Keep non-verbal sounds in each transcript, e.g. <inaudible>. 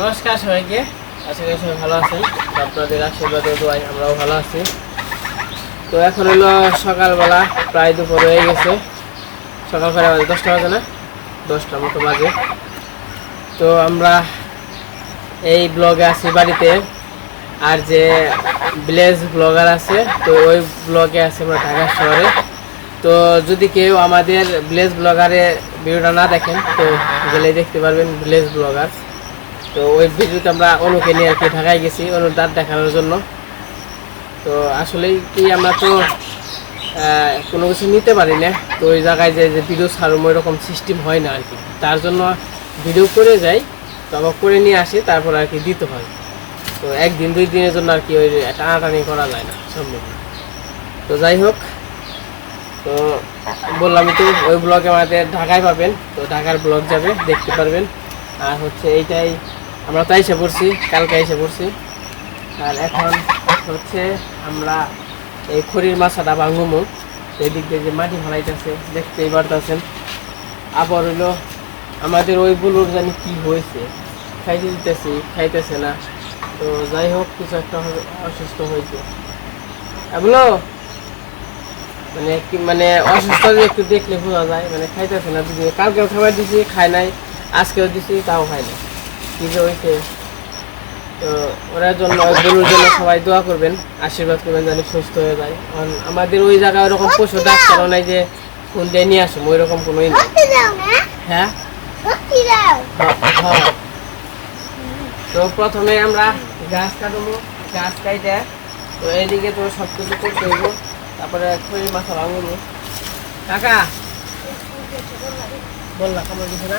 নমস্কার সবাইকে। আশা করি সবাই ভালো আছেন। আপনাদের আশীর্বাদে দোয়াই আমরাও ভালো আছি। তো এখন হলো সকালবেলা, প্রায় দুপুর হয়ে গেছে। সকাল করে বাজে, দশটা বাজে না? দশটার মতো বাজে। তো আমরা এই ব্লগে আছি বাড়িতে। আর যে ভিলেজ ব্লগার আছে, তো ওই ব্লগে আছে আমরা ঢাকা শহরে। তো যদি কেউ আমাদের ভিলেজ ব্লগারে ভিডিওটা না দেখেন, তো গেলে দেখতে পারবেন ভিলেজ ব্লগার তো ওই ভিডিওতে আমরা অনুকে নিয়ে আর কি ঢাকায় গেছি, অনুর দাঁত দেখানোর জন্য। তো আসলেই কি আমরা তো কোনো কিছু নিতে পারি না। তো ওই জায়গায় যে যে ভিডিও ছাড়ুম ওই রকম সিস্টেম হয় না আর কি। তার জন্য ভিডিও করে যাই, তো আবার করে নিয়ে আসি, তারপর আর কি দিতে হয়। তো একদিন, দুই দিনের জন্য আর কি ওই টানাটানি করা যায় না, সম্ভব তো যাই হোক, তো বললাম তো, ওই ব্লগে আমাদের ঢাকায় পাবেন। তো ঢাকার ব্লগ যাবে, দেখতে পারবেন। আর হচ্ছে এইটাই আমরা তো এসে পড়ছি, কালকে এসে পড়ছি। আর এখন হচ্ছে আমরা এই খড়ির মাছাটা ভাঙবো এদিক দিয়ে যে মাটি ফলাইতেছে, দেখতেই পারতেছেন। আবার হইল আমাদের ওই বুলুর জানি কি হয়েছে, খাইতে দিতেছি, খাইতেছে না। তো যাই হোক, কিছু একটা অসুস্থ হয়েছে। এগুলো মানে কি মানে অসুস্থ একটু দেখলে বোঝা যায়। মানে খাইতেছে না কালকেও খাবার দিছি, খায় নাই, আজকেও দিছি, তাও খায় না কি যে হয়েছে তো ওনার জন্য ওই গরুর জন্য সবাই দোয়া করবেন আশীর্বাদ করবেন যেন সুস্থ হয়ে যায়। কারণ আমাদের ওই জায়গায় ওরকম পশু ডাক্তারও নাই যে ফোন দিয়ে নিয়ে আসুন ওই রকম কোনোই নেই। হ্যাঁ? সত্যি দাও। হ- হ্যাঁ। তো প্রথমে আমরা গাছ কাটবো গাছ কাইটে তো এইদিকে তো সব কিছু করতে হইব তারপরে খড়ি মাথা ভাঙবো। কাকা বললা কেমন কিছু না?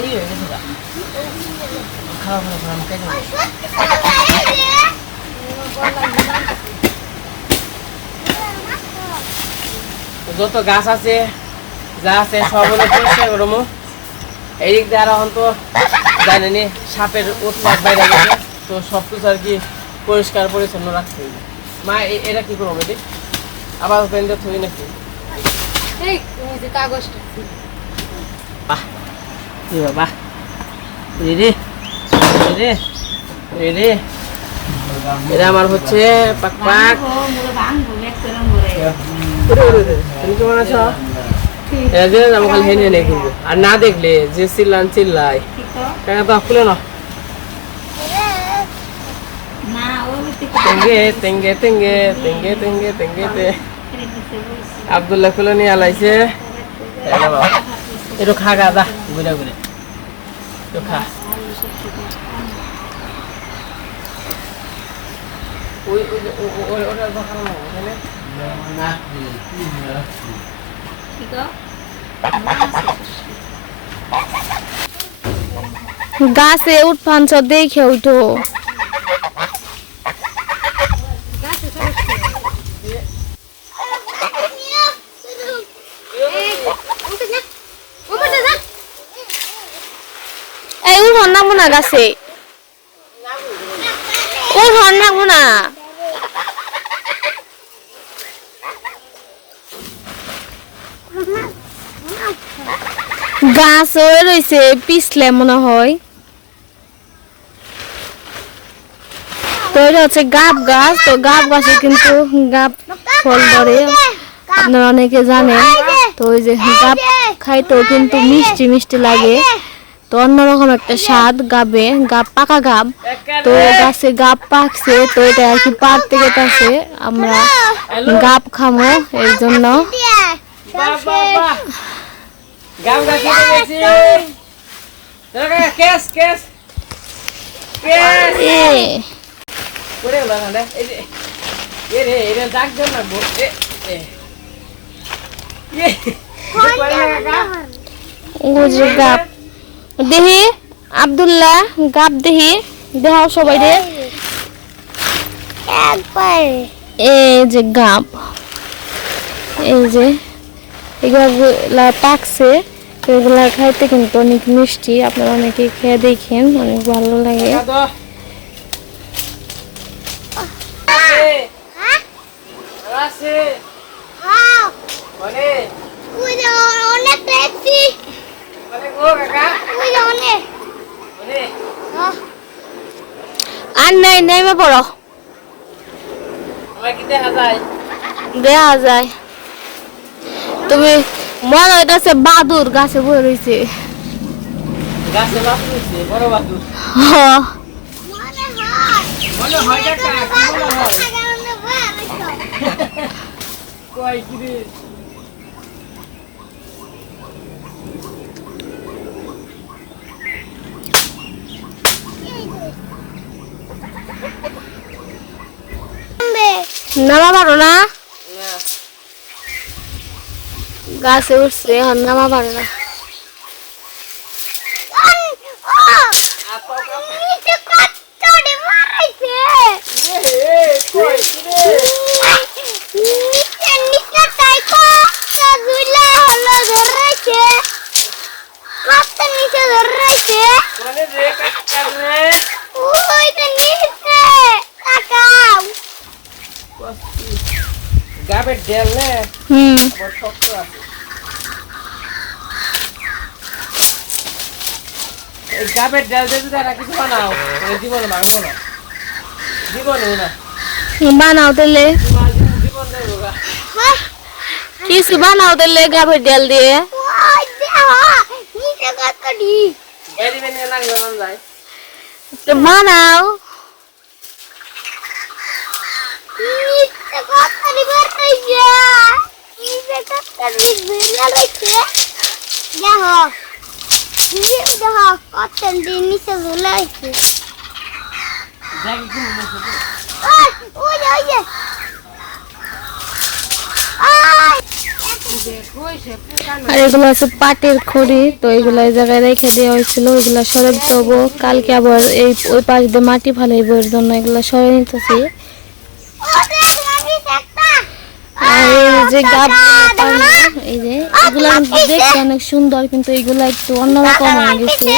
এনে হয়ে গেছে খাওয়া খাওয়া খাওয়া কেটে যত গাছ আছে যা আছে সব হলো পরিষ্কার করব এই দিক দিয়ে আর এখন তো জানেনি সাপের উৎপাত বাইরে গেছে তো সব কিছু আর কি পরিষ্কার পরিচ্ছন্ন রাখতে হবে। মা এটা কি করব এটি আবার পেন্টে থই নাকি? বাহ রে বাবা রে রে রে রে রে এটা আমার হচ্ছে পাক পাক তুমি কেমন আছো এরা যে আমি খালি হেনে হেনে কিনবো আর না দেখলে যে চিল্লান চিল্লাই কাকা তো খুলে না তেঙ্গে তেঙ্গে তেঙ্গে তেঙ্গে তেঙ্গে তেঙ্গে তে আবদুল্লাহ খুলে নিয়ে আলাইছে খা গা দা ঘুরে ঘুরে একটু খা ওই ওই যে- ও- ও- ওই- ওটা দেখানো না, ওখানে? গাছে উঠপাঞ্চ দেখে উঠো না গাছে উঠন নামবো না। গাছ রয়েছে, পিছলে মনে হয়। তো এটা হচ্ছে গাব গাছ, তো গাব গাছে কিন্তু গাব ফল ধরে। আপনারা অনেকে জানেন, তো ওই যে গাব খাইতেও কিন্তু মিষ্টি মিষ্টি লাগে। তো অন্যরকম একটা স্বাদ গাবে গাব পাকা গাব তো গাছে গাব পাকছে তো এটা আর কি পাড়তে গেছে আমরা গাব খামো এর জন্য গাব দেহি আব্দুল্লাহ গাব দেহি দেহাও সবাই রে এই যে গাব এই যে এগুলা পাকছে এগুলা খাইতে কিন্তু অনেক মিষ্টি আপনারা অনেকে খেয়ে দেখেন অনেক ভালো লাগে। দাদা আছে আছে মানে মানে গো কাকা মানে আর নাই নেমে পড়ো আমার দেখা যায় তুমি মনে হইতেছে বাদুর গাছে বয়ে রয়েছে মনে হয় কাকা কি মনে হয় কয় কি রে নামা পারো না। গাছে উঠছে এখন নামা পারো না কয় কি রে মানে রে কাকা রে গাবে ডেল নে হুম বড় শক্ত আছে এই গাবের ডেল দিয়ে যদি আর কিছু বানাও এই জীবনে মাংস না জীবনে না বানাও দিলে তোমার জীবন- জীবন দেবো গা কিছু বানাও দিলে গাভীর ডাল দিয়ে বাইরে বেরিয়ে দিন নিচে ঝুলে আছে আর এগুলো আছে পাটের খড়ি তো এগুলো এই জায়গায় রেখে দেওয়া হয়েছিল এগুলো সরে দেবো। কালকে আবার এই ওই পাশ দিয়ে মাটি ফালাইবো এর জন্য এগুলো সরে নিতেছি। আর এই যে গাব এই যে এগুলো দেখতে অনেক সুন্দর কিন্তু এগুলো একটু অন্যরকম হয়ে গেছে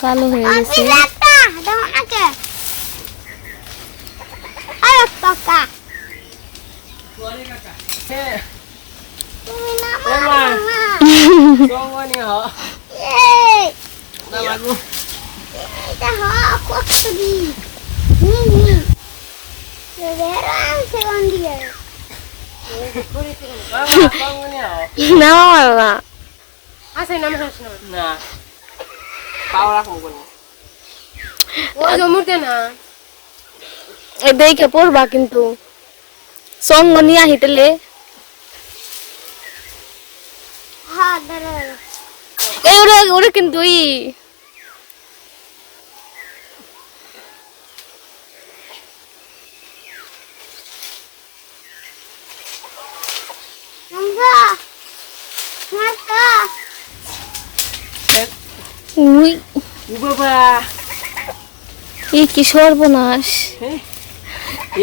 কালো হয়ে গেছে। <laughs> না না না আছে নাম হাস না না পাও রাখো কোনি ও জমুতে না দেখে পড়বা কিন্তু. সঙ্গ নিয়ে আহিতেলে দাঁড়া এই ওরা ওরা কিন্তু ই উই। বাবা। ই কি সর্বনাশ।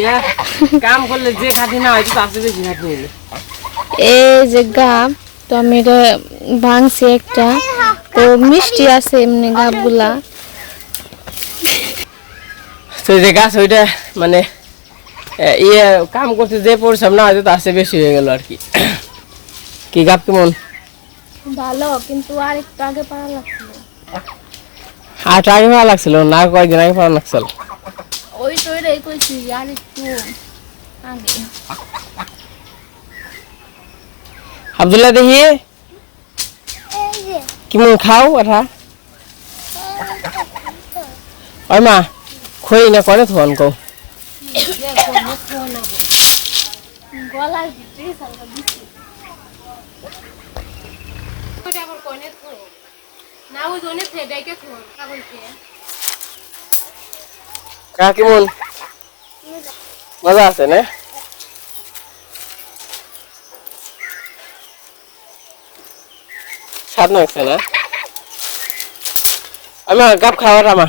ইয়া কাম করলে যে খাটি না হয়তো তার বেশি খাটি এই যে গাব তো আমি এটা ভাঙছি একটা। তো মিষ্টি আছে এমনি গাবগুলা তো যে গাছ ওইটা মানে ইয়ে কাম করতে যে পরিশ্রম না হয়তো তার চেয়ে বেশি হয়ে গেল আর কি। কি গাপ কেমন? ভালো কিন্তু আর একটু আগে পারা লাগছিল। আর আগে ভালো লাগছিল না কয়েকদিন আগে ভালো লাগছিল। ওই তো এটাই কইছি আর একটু আগে। আবদুল্লাহ দেখি। কেমন খাও এটা? ওই মা খই না করে থন কও। গলার ভিতরে সালকা দিছি ওটা আবার কোনে তো না ওই জন্য ফেডাইকে তো কাগজ কা? কেমন? মজা আছে না? স্বাদ লাগছে না? আমি গাপ খাওয়ার আমা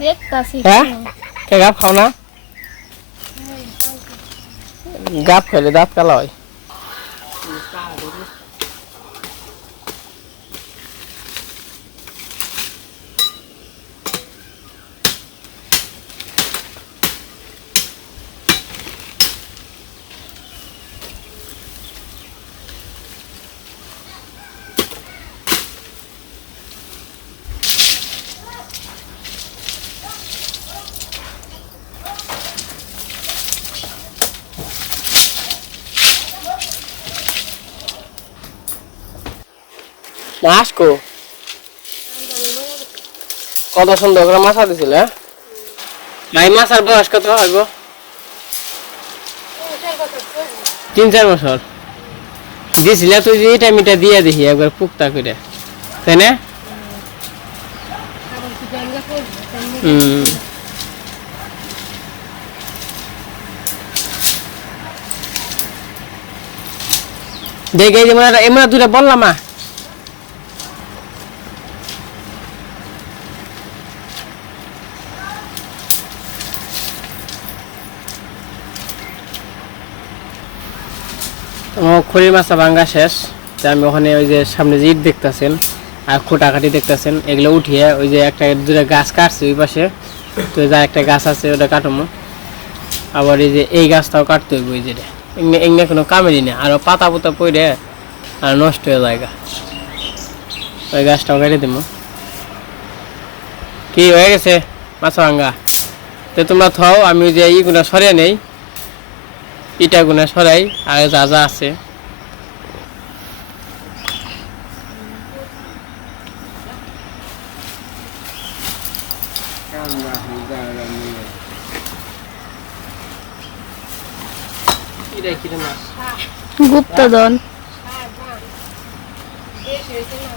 দেখতাছি হ্যাঁ? কে গাপ খাও না? গাপ খাইলে দাঁত কালা হয়। মাছ কো কত সুন্দর করে মাছা দিছিল হ্যাঁ? ভাই মাছার বয়স কত হইব তিন, চার বছর। দিছিল তুই যে এটা মিটা দিয়ে দেখি একবার পুক্তা করে। তাই না? হুম। দেখে যে এমন দুটা বললাম মা। খড়ির মাছটা ভাঙ্গা শেষ। তা আমি ওখানে ওই যে সামনে যে ইট দেখতেছেন আর খোটাকাটি দেখতেছেন, এগুলো উঠিয়ে ওই যে একটা দুটা গাছ কাটছে ওই পাশে। তো যা একটা গাছ আছে ওটা কাটবো আবার এই যে এই গাছটাও কাটতে হইব ওই যেটা এমনি কোনো কামেরই না আর পাতা পুতা পড়ে আর নষ্ট হয়ে যায় ওই গাছটাও কেটে দেবো কি হয়ে গেছে মাছ ভাঙ্গা? তো তোমরা থাও, আমি ওই যে ইগুলো সরিয়ে নেই। ইটা গুনা সরাই আর যা যা আছে। গুপ্তধন। একটি ওখানে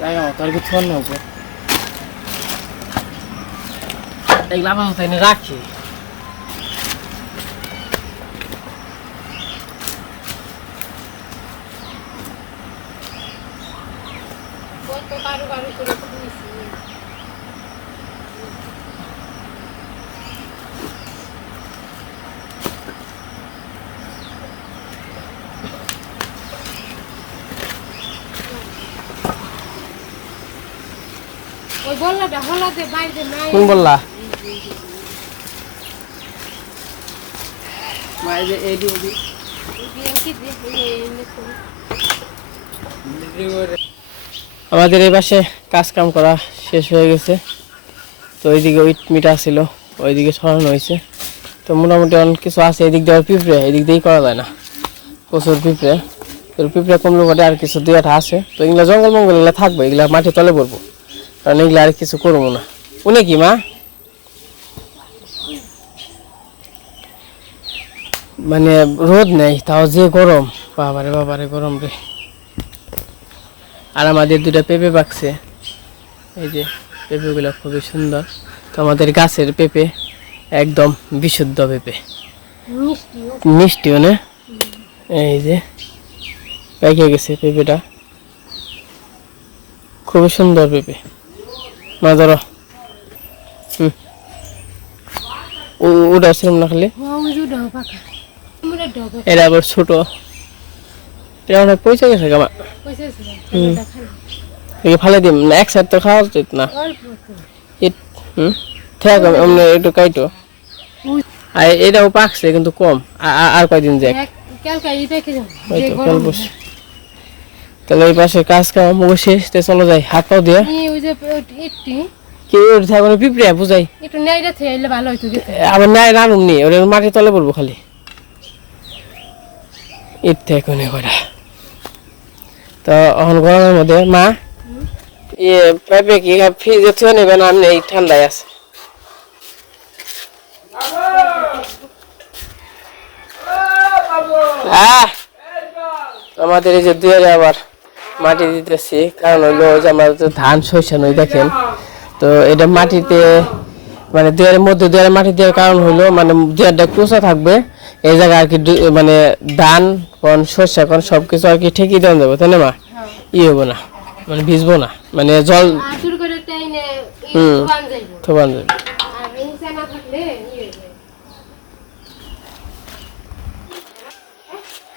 জায়গা মতো আর কিছু অন্য উপর এগুলো আমার মতো এনে রাখি কত কারু কারু করে দিয়েছি ওই বললাটা হলাতে বাইরে নাই কোন বললা আমাদের এই পাশে কাজ কাম করা শেষ হয়ে গেছে। তো ওইদিকে ওইট মিটা ছিল ওইদিকে সরানো হয়েছে। তো মোটামুটি অনেক কিছু আছে এদিক দিয়ে পিঁপড়ে এদিক দিয়েই করা যায় না। প্রচুর পিঁপড়ে। তো পিঁপড়ে কমলো বটে আর কিছু দুই আছে। তো এগুলো জঙ্গল মঙ্গল এগুলো থাকবে এগুলো মাটি তলে পড়ব। কারণ আর কিছু করব না। উনি কি, মা? মানে রোদ নেই, তাও যে গরম। বাবারে বাবারে, গরম রে। আর আমাদের দুটা পেঁপে পাকছে এই যে, পেঁপেগুলো খুবই সুন্দর। তো আমাদের গাছের পেঁপে একদম বিশুদ্ধ পেঁপে। মিষ্টি মিষ্টিও না? এই যে, পেকে গেছে পেঁপেটা। খুবই সুন্দর পেঁপে। মা ধরো। হুম। ওটা সেরম না খালি? আমরা এটা আবার ছোট। এটা অনেক পয়সা গেছে একে ফালে দিম। না এক সাইড তো খাওয়া উচিত না। হুম। থাক অমনে একটু কাইটো। আর এটাও পাকছে কিন্তু কম। আর কয়দিন যাক কালকে তাহলে এই পাশে কাজ কাম শেষ তে চলো যাই হাত পাও দিয়ে এই ওই যে একটি কেউ থাকবে পিঁপড়ে বুঝাই। একটু নেইরা ভালো হইতো আবার নাই রানুম নি ওটা মাটি তলে পড়ব খালি। ইট থেকে নে করা তো এখন গরমের মধ্যে মা? ইয়ে পেঁপে কি ফ্রিজে থুয়ে নেবেন আপনি এই ঠান্ডায় আছে! আমাদের এই যে দুয়ারে আবার মাটি দিতেছি। কারণ হইল ওই যে আমরা তো ধান শস্য নই দেখেন তো এটা মাটিতে মানে দেয়ারের মধ্যে দেয়ারের মাটি দেওয়ার কারণ হলো মানে দেয়ারটা কুচা থাকবে এই জায়গায় আর কি মানে ধান কোন শস্য কোন সব কিছু আর কি ঠিকই দেওয়া যাবে তাই না মা? ই হব না মানে ভিজবো না মানে জল হুম। থবান যাবে।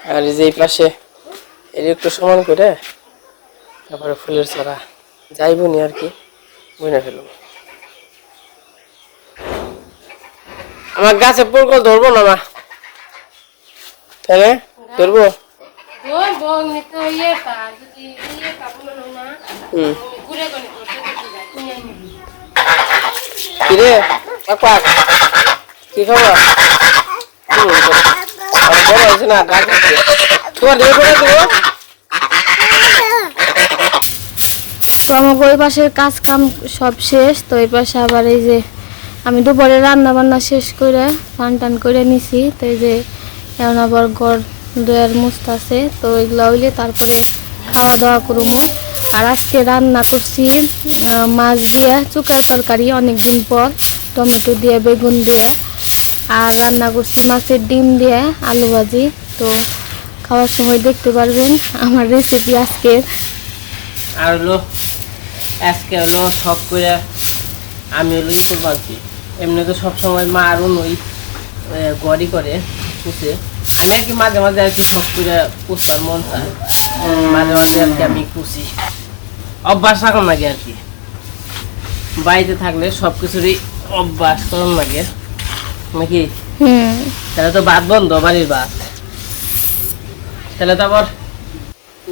আর হয়ে যে পাশে এর একটু সমান করে তারপরে ফুলের চারা। যাইব নি আর কি বুঝে ফেলব আমার গাছে পুরকল ধরবো না মা? তাহলে? ধরবো? ইয়ে ইয়ে কিরে? কি খবর? হুম, বড় হয়েছে না তোমার করে দেবো তো আমার ওই পাশের কাজ কাম সব শেষ, তো এই পাশে আবার এই যে আমি দুপুরে রান্না বান্না শেষ করে টান টান করে নিছি। তো এই যে এখন আবার ঘর দয়ার মুস্ত আছে তো এগুলো হইলে তারপরে খাওয়া দাওয়া করব আর আজকে রান্না করছি মাছ দিয়ে চুকার তরকারি অনেক দিন পর, টমেটো দিয়ে, বেগুন দিয়ে। আর রান্না করছি মাছের ডিম দিয়ে আলু ভাজি, তো খাওয়ার সময় দেখতে পারবেন আমার রেসিপি আজকের। আর আজকে হলো শখ করে আমি হলো ই করব আর কি এমনি তো সবসময় মা আরও নই গড়ি করে পুষে। আমি আর কি মাঝে মাঝে আর কি শখ করে পুষবার মন চায়। মাঝে মাঝে আর কি আমি পুষি। অভ্যাস রাখুন লাগে আর কি। বাড়িতে থাকলে সব কিছুরই অভ্যাস করুন লাগে। নাকি? তাহলে তো ভাত বন্ধ বাড়ির ভাত। তাহলে তো আবার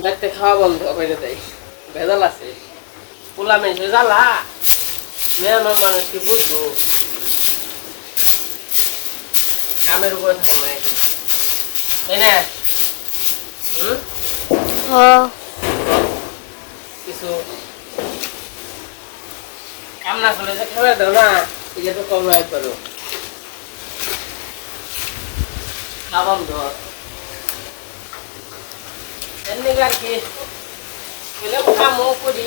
দেখতে খাওয়া বন্ধ করে দেয়। ভেজাল আছে। পোলা মেশে জ্বালা। মেহমান মানুষ কি বুঝব? কামের উপরে থাকুন না তাই না। হুম? কিছু কাম না করলে যে খাবার দাও না এটা তো কম রাখ পারো খাবার দাও এমনি আর কি? কামও করি।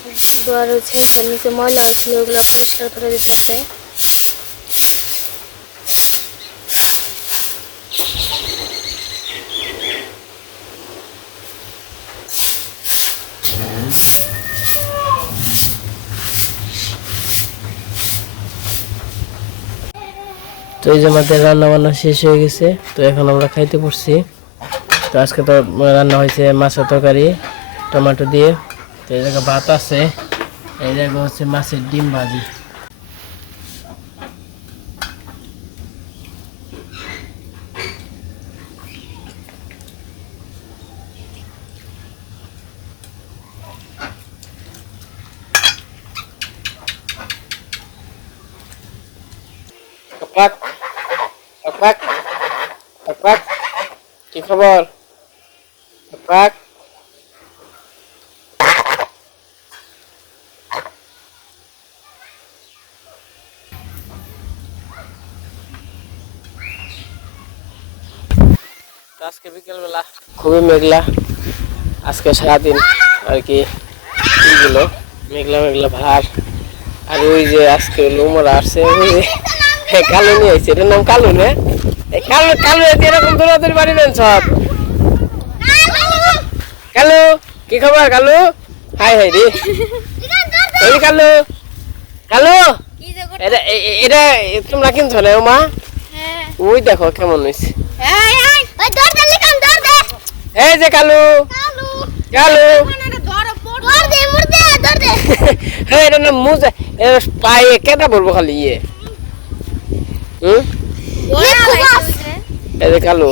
দোয়ার হচ্ছে তার নিচে ময়লা হয়েছিল ওগুলো পরিষ্কার করে দিতেছে তো এই যে আমাদের রান্না বান্না শেষ হয়ে গেছে, তো এখন আমরা খাইতে পড়ছি তো আজকে তো রান্না হয়েছে মাছের তরকারি, টমেটো দিয়ে। তো এই জায়গায় ভাত আছে। এই জায়গায় হচ্ছে মাছের ডিম ভাজি পাক পাক পাক কি খবর পাক আজকে বিকেলবেলা খুবই মেঘলা। আজকে সারাদিন আর কি এইগুলো মেঘলা মেঘলা ভার আর ওই যে আজকে লোমরা আসছে ওই যে হ্যাঁ, কালো নিয়ে আসছে এটার নাম কালো না? এই কালো কালো এরকম দৌড়াদৌড়ি পারিবেন সব? কালো কি খবর কালো? হাই হাই রে। এই কালো কালো এটা এটা তোমরা কিনছো না মা ওই দেখো কেমন হয়েছে এই যে কালু। কালু। এটা না মুজা পায়ে কেটা পড়ব খালি ইয়ে। হুম? এই যে কালু।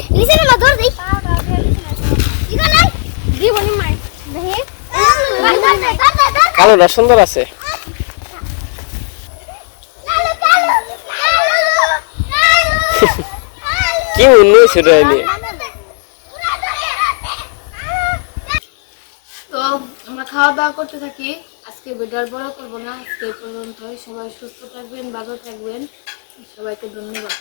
কালোটা সুন্দর আছে। কি মনে নিয়ে তো আমরা খাওয়া দাওয়া করতে থাকি। আজকে ভিডিও বড় করব না। আজকে পর্যন্ত সবাই সুস্থ থাকবেন, ভালো থাকবেন। সবাইকে ধন্যবাদ।